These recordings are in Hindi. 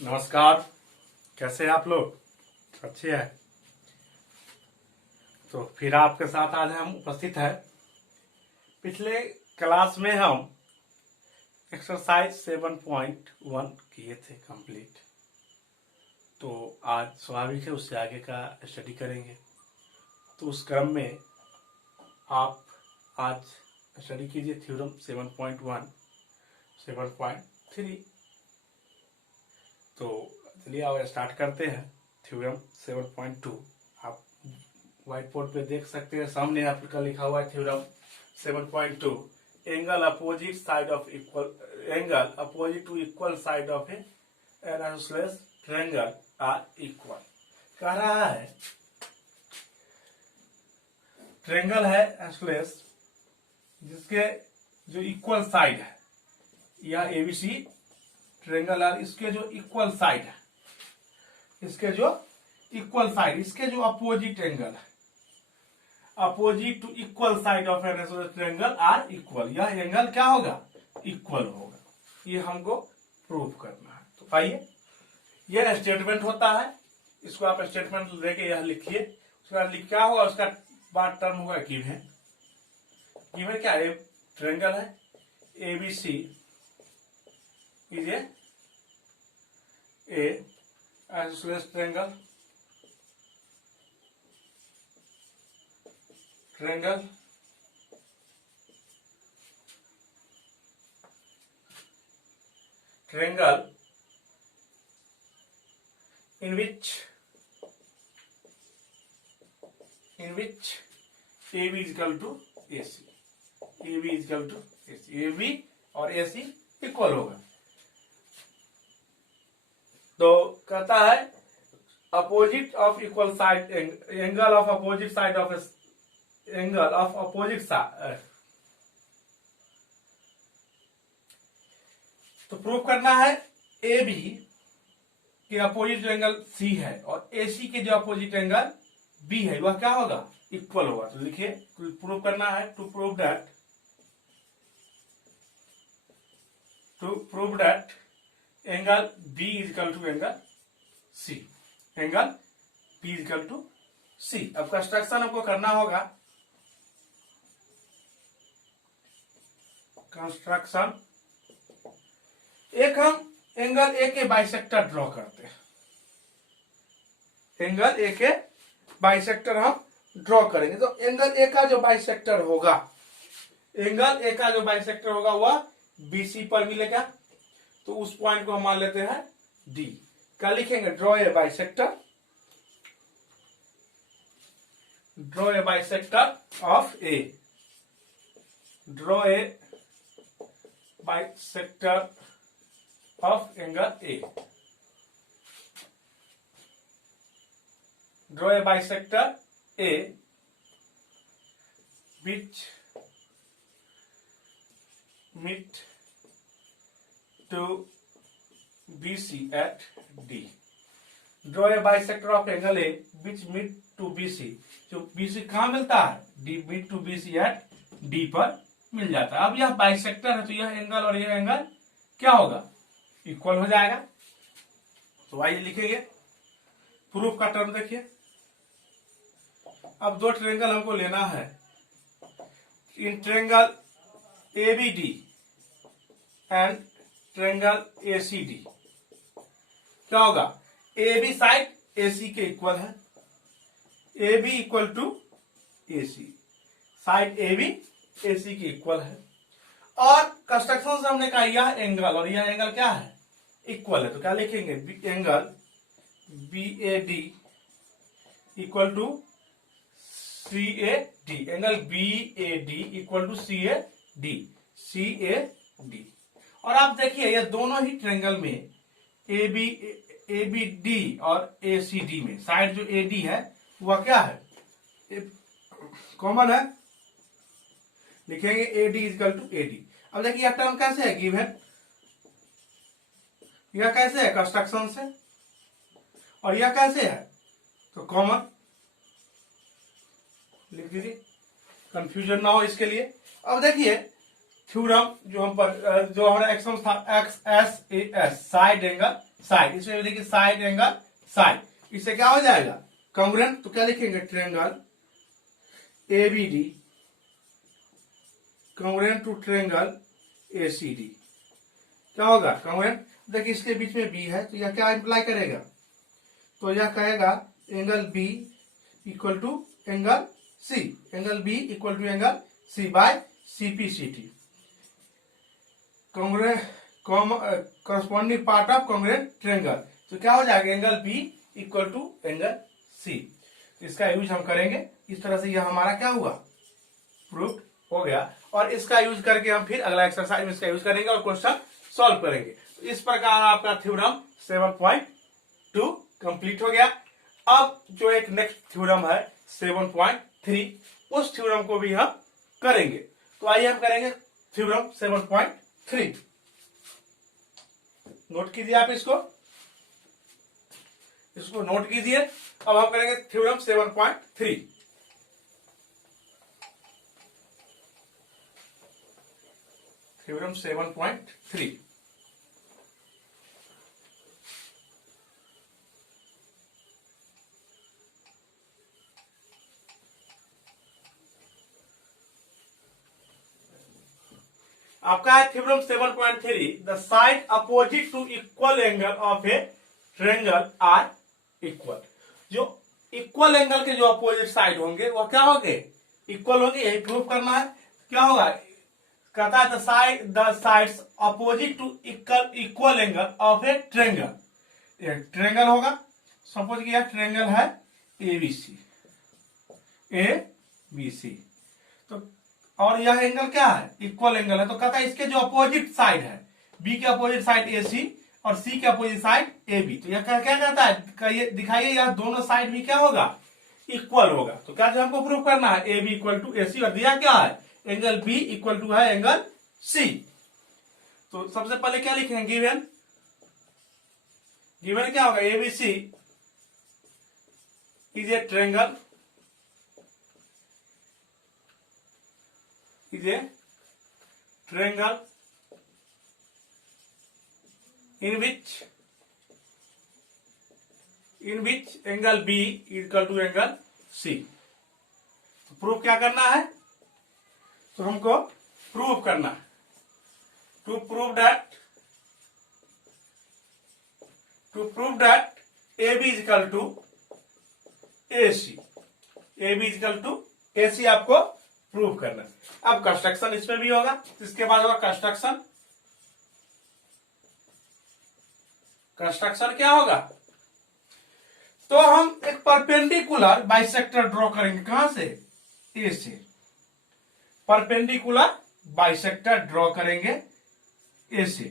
नमस्कार। कैसे हैं आप लोग? अच्छे हैं। तो फिर आपके साथ आज हम उपस्थित हैं। पिछले क्लास में हम एक्सरसाइज 7.1 किए थे कंप्लीट। तो आज स्वाभाविक है उससे आगे का स्टडी करेंगे। तो उस क्रम में आप आज स्टडी कीजिए थ्योरम 7.1, 7.3। तो चलिए अब स्टार्ट करते हैं थ्योरम 7.2। आप व्हाइट बोर्ड पे देख सकते हैं, सामने आपका लिखा हुआ है theorem 7.2। Angle opposite side of equal angle opposite to equal side of an isosceles triangle are equal. कह रहा है ट्रायंगल है आइसोसेलेस जिसके जो इक्वल साइड है, यह एबीसी ट्रायंगल है, इसके जो इक्वल साइड है, इसके जो इक्वल साइड, इसके जो अपोजिट एंगल है, opposite to equal side of an isosceles triangle are equal. यह एंगल क्या होगा? इक्वल होगा। ये हमको प्रूव करना है। तो आइए, यह स्टेटमेंट होता है, इसको आप स्टेटमेंट लेके यह लिखिए। उसके बाद क्या होगा? उसका बाद टर्म होगा गिवन। गिवन क्या है? ट्रायंगल है ABC is a isosceles triangle in which AB is equal to AC, AB is equal to AC, AB और AC इक्वल होगा। तो कहता है opposite of equal side angle of opposite side of angle of opposite side. तो प्रूव करना है ए बी के अपोजिट जो एंगल सी है और ए सी के जो अपोजिट एंगल बी है वह क्या होगा? इक्वल होगा। तो लिखिए, प्रूव करना है to prove that angle B is equal to angle C, angle B is equal to C. अब कंस्ट्रक्शन हमको करना होगा। कंस्ट्रक्शन, एक हम एंगल ए के बाइसेक्टर ड्रॉ करते हैं। एंगल ए के बाइसेक्टर हम ड्रॉ करेंगे। तो एंगल ए का जो बाइसेक्टर होगा, एंगल ए का जो बाइसेक्टर होगा वह बीसी पर मिलेगा। तो उस पॉइंट को हम मान लेते हैं डी। क्या लिखेंगे? Draw a bisector, draw a bisector of A, draw A bisector of angle A. Draw a bisector A which meet to BC at D. Draw a bisector of angle A which meet to BC. जो BC कहाँ मिलता है? D meet to BC at D पर मिल जाता है। अब यह बाइसेक्टर है तो यह एंगल और यह एंगल क्या होगा? इक्वल हो जाएगा। तो आइए लिखेंगे, प्रूफ का टर्म देखिए। अब दो ट्रायंगल हमको लेना है। In triangle ABD and triangle ACD क्या होगा? एबी साइड एसी के इक्वल है, AB equal to AC, side AB AC के इक्वल है। और कंस्ट्रक्शन से हमने कहा यह एंगल और यह एंगल क्या है? इक्वल है। तो क्या लिखेंगे? Angle B A D equal to C A D, angle B A D equal to C A D, C A D. और आप देखिए ये दोनों ही ट्रायंगल में ए बी डी और ए सी डी में साइड जो ए डी है वह क्या है? कॉमन है। लिखेंगे A D equal to A D. अब देखिए यह टर्म कैसे है? गिवन। यह कैसे है? कंस्ट्रक्शन से। और यह कैसे है? तो कॉमन। लिख दीजिए, कंफ्यूजन ना हो इसके लिए। अब देखिए थ्योरम जो हम पर जो हमारा एक्सम था x S A S side angle side, इसमें देखिए साइड एंगल साइड, इससे क्या हो जाएगा कॉन्ग्रुएंट। तो क्या लिखेंगे triangle ABD congruent to triangle ACD. क्या होगा कॉन्ग्रुएंट। देखिए इसके बीच में बी है तो यह क्या इंप्लाई करेगा, तो यह कहेगा angle B equal to angle C, angle B equal to angle C by CPCT corresponding part of congruent triangle. तो क्या हो जाएगा angle B equal to angle C. इसका यूज हम करेंगे। इस तरह से यह हमारा क्या हुआ प्रूफ हो गया, और इसका यूज करके हम फिर अगला एक्सरसाइज में इसका यूज करेंगे और क्वेश्चन सॉल्व करेंगे। तो इस प्रकार आपका थ्योरम 7.2 कंप्लीट हो गया। अब जो एक नेक्स्ट थ्योरम है 7.3, उस थ्योरम को भी हम करेंगे। तो आइए हम करेंगे थ्योरम 7.3। नोट कीजिए आप इसको नोट कीजिए। अब हम करेंगे थ्योरम 7.3। थ्योरम 7.3। आपका है theorem 7.3। The side opposite to equal angle of a triangle are equal. जो इक्वल एंगल के जो अपोजिट साइड होंगे वो क्या होंगे इक्वल होंगे, यही प्रूव करना है। क्या होगा कहता है the sides opposite to equal angle of a triangle. एक ट्रायंगल होगा, सपोज कि यह ट्रायंगल है एबीसी तो और यह एंगल क्या है इक्वल एंगल है। तो कहता है इसके जो अपोजिट साइड है, बी के अपोजिट साइड एसी और सी के अपोजिट साइड ए बी, तो यह क्या कहता है दिखाइए यह दोनों साइड भी क्या होगा इक्वल होगा। तो क्या जो हमको प्रूव करना है ए बी इक्वल टू ए सी, और दिया क्या है एंगल बी इक्वल टू है एंगल सी। तो सबसे पहले क्या लिखेंगे गिवन क्या होगा ABC is a triangle in which angle B is equal to angle C। तो प्रूफ क्या करना है, तो हमको प्रूव करना है to prove that AB is equal to AC। AB is equal to AC आपको प्रूव करना है। अब कंस्ट्रक्शन इसमें भी होगा, इसके बाद होगा कंस्ट्रक्शन क्या होगा, तो हम एक परपेंडिकुलर बाइसेक्टर ड्रॉ करेंगे। कहां से ए से परपेंडिकुलर बाइसेक्टर ड्रॉ करेंगे ए से।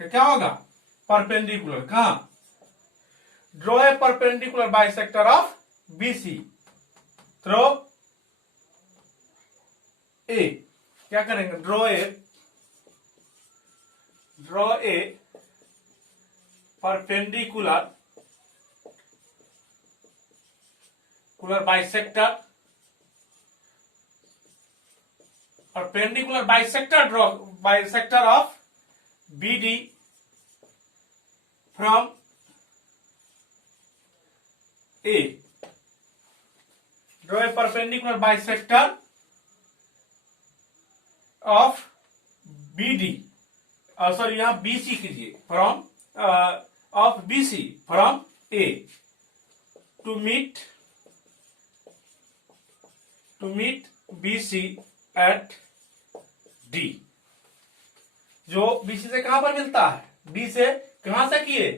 क्या होगा परपेंडिकुलर, कहां draw a perpendicular bisector of BC through A. क्या करेंगे draw a perpendicular bisector of BD from A. Draw a perpendicular bisector of BD, sorry यहां बीसी कीजिए, from of BC from A to meet BC at D. जो बीसी से कहां पर मिलता है, बी से कहां से किए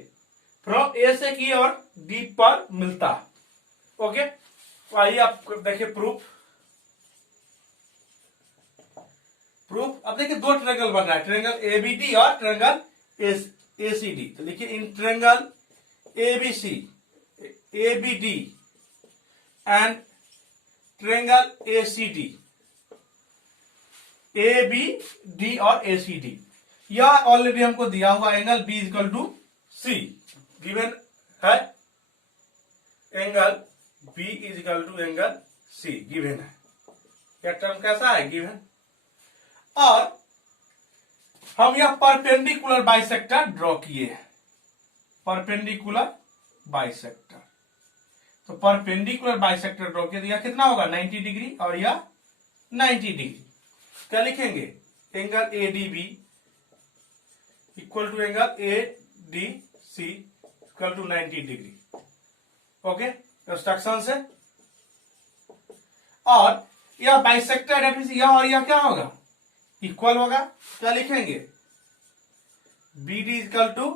फ्रॉम ए से किए और डी पर मिलता है। ओके, तो आइए आप देखिए प्रूफ। अब देखिए दो ट्रायंगल बन रहा है, ट्रायंगल एबीडी और ट्रायंगल एसीडी। तो लिखिए in triangle ABD and triangle ACD, ABD और एसीडी, यह ऑलरेडी हमको दिया हुआ angle B equal to C given है, angle B is equal to angle C given है। यह टर्म कैसा है गिवन। और हम यह परपेंडिकुलर बाइसेक्टर ड्रॉ किए हैं, परपेंडिकुलर बाइसेक्टर। तो परपेंडिकुलर बाइसेक्टर ड्रॉ किया, यह कितना होगा 90 डिग्री और यह 90 डिग्री। क्या लिखेंगे, angle ADB equal to angle ADC equal to 90 degree. Okay, instruction से। और यह बाइसेक्टर यह और यह क्या होगा, इक्वल होगा। क्या लिखेंगे, B D equal to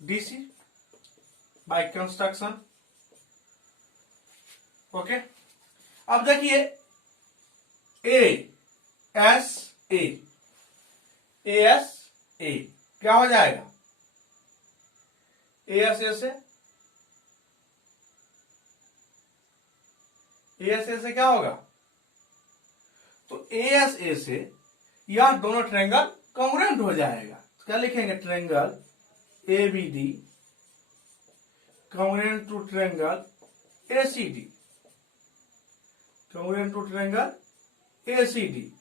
DC by construction. Okay, अब देखिए ए एस ए क्या हो जाएगा, ए एस ए से क्या होगा, तो ए एस से यह दोनों ट्रायंगल कॉन्ग्रुएंट हो जाएगा। तो क्या लिखेंगे, triangle A B D congruent to triangle A C D, congruent to triangle A C D.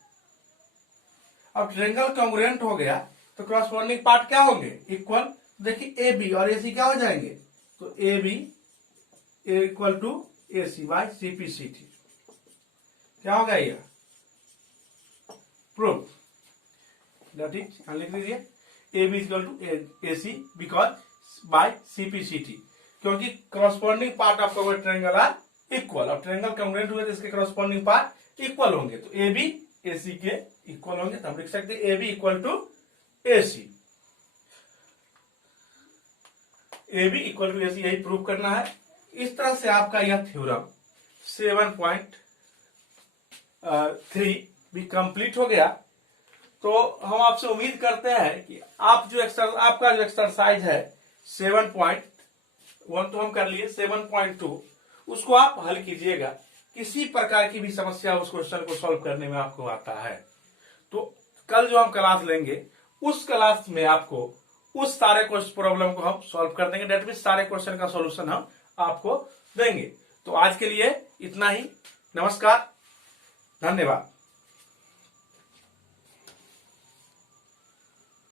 अब ट्रायंगल कॉन्ग्रुएंट हो गया तो क्रॉसपोंडिंग पार्ट क्या होंगे, इक्वल। देखिए ए बी और ए सी क्या हो जाएंगे, तो A B equal to A C by CPCT. क्या होगा यह, प्रूफ। दैट इज, यहां लिख दीजिए A B equal to A C because by CPCT, क्योंकि corresponding part of congruent triangle are equal. और ट्रायंगल कॉन्ग्रुएंट हुए तो इसके क्रॉसपोंडिंग पार्ट इक्वल होंगे, तो ए बी ए सी के इक्वल होंगे। तो हम लिख सकते हैं A B equal to A C, A B equal to A C, यही प्रूव करना है। इस तरह से आपका यह थ्योरम 7.3 भी कंप्लीट हो गया। तो हम आपसे उम्मीद करते हैं कि आप जो आपका जो एक्सरसाइज है 7.1 तो हम कर लिए, 7.2 उसको आप हल कीजिएगा। किसी प्रकार की भी समस्या उस क्वेश्चन को सॉल्व करने में आपको आता है तो कल जो हम क्लास लेंगे उस क्लास में आपको उस सारे प्रॉब्लम को हम सॉल्व कर देंगे। डेट मीन सारे क्वेश्चन का सॉल्यूशन हम आपको देंगे। तो आज के लिए इतना ही। नमस्कार, धन्यवाद।